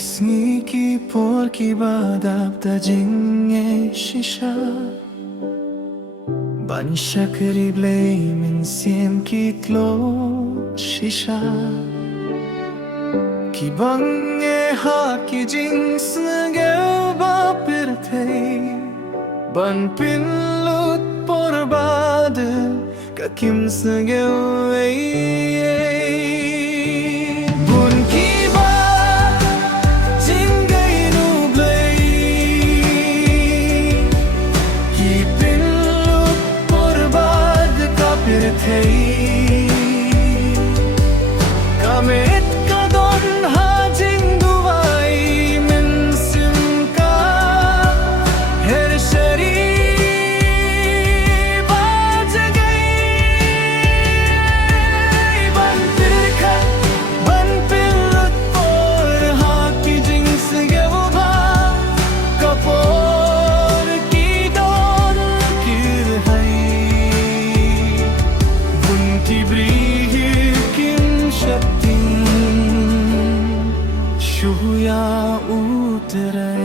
Sneaky porky badab da jinge shisha Ban shakri blame siem ki tlo shisha Ki bange ha ki jing snge ba pirte Ban pillut por bad ka kim snge Kamit ka don hajing duwai min sim ka her shari baaj gayi ban pirkha ban pillut por ha ki jings ge ubha kapor ki don kir hai bunti brihi kim shaktin shuya utere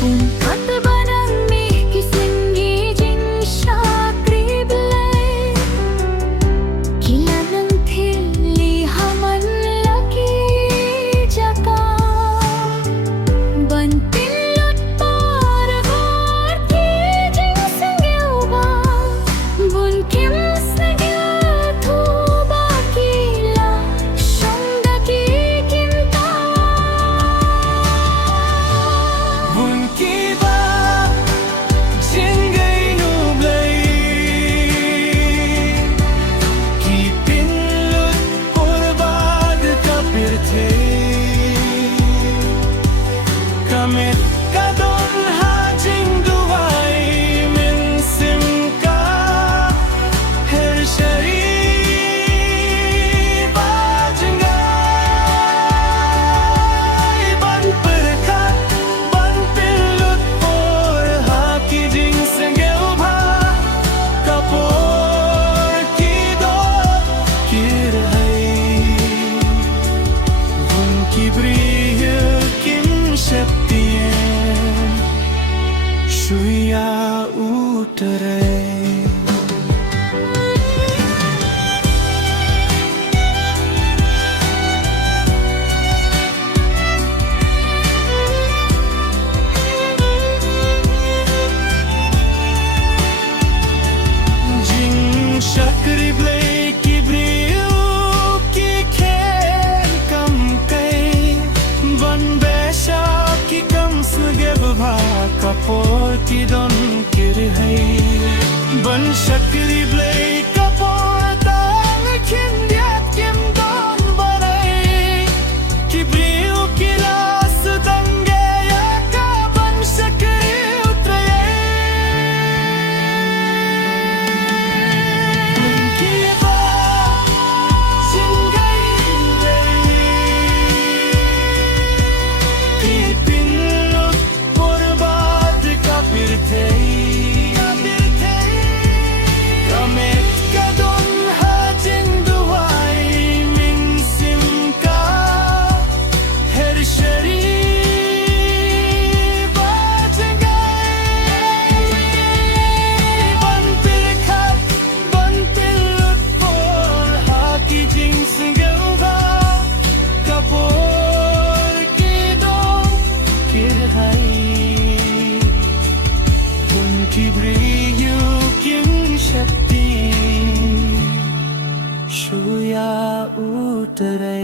bun kat banang mi kisingi jing shakrible kilanang thili haman laki jaka ban pillut par gar ki jing sange uba bun kim sange thu ba kila shonda ki kimta bun ki ba jingai nu blai ki pillut por bad ka pirthe kamit ka don ha jing duwai min sim ka her shari baaj gayi ban pirkha ban pillut por ha ki jing sange ubha kapor ki do kir hai bun ki brihe kim shaktiyen shuya utere Jing shakri blai ki briu ki khen kam kai ban besha ki kam suge bha kapor ki don kir hai ban shakri blai kapor tang khin diat kim don barai ki briu ki las dange ya ka ban shakri utre ki ba jingai ki pillut por bad ka pirthe kamit ka don ha jing duwai min sim ka her shari baaj gayi ban pirkha ban pillut por ha ki jing sange ubha kapor ki do kir hai bun ki briyu kim shakti shuya utere